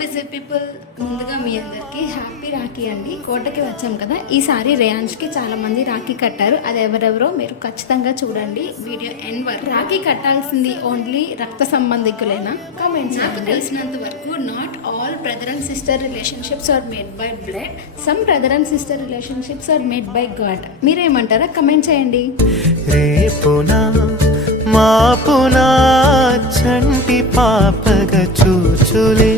Busy people, ముందుగా మీ అందరికీ happy Rakhi అండి. కోటకి వచ్చాం కదా, ఈసారి రేయాన్స్కి చాలా మంది రాఖీ కట్టారు. అది ఎవరెవరో మీరు ఖచ్చితంగా చూడండి వీడియో ఎండ్ వరకు. రాఖీ కట్టాల్సింది ఓన్లీ రక్త సంబంధికులైనా? కామెంట్స్. నాకు తెలిసినంత వరకు not all brother and sister relationships are made by blood, some brother and sister relationships are made by God. మీరేమంటారా? కమెంట్ చేయండి. రేపునా మాపునా చంటి పాపగా చూచులే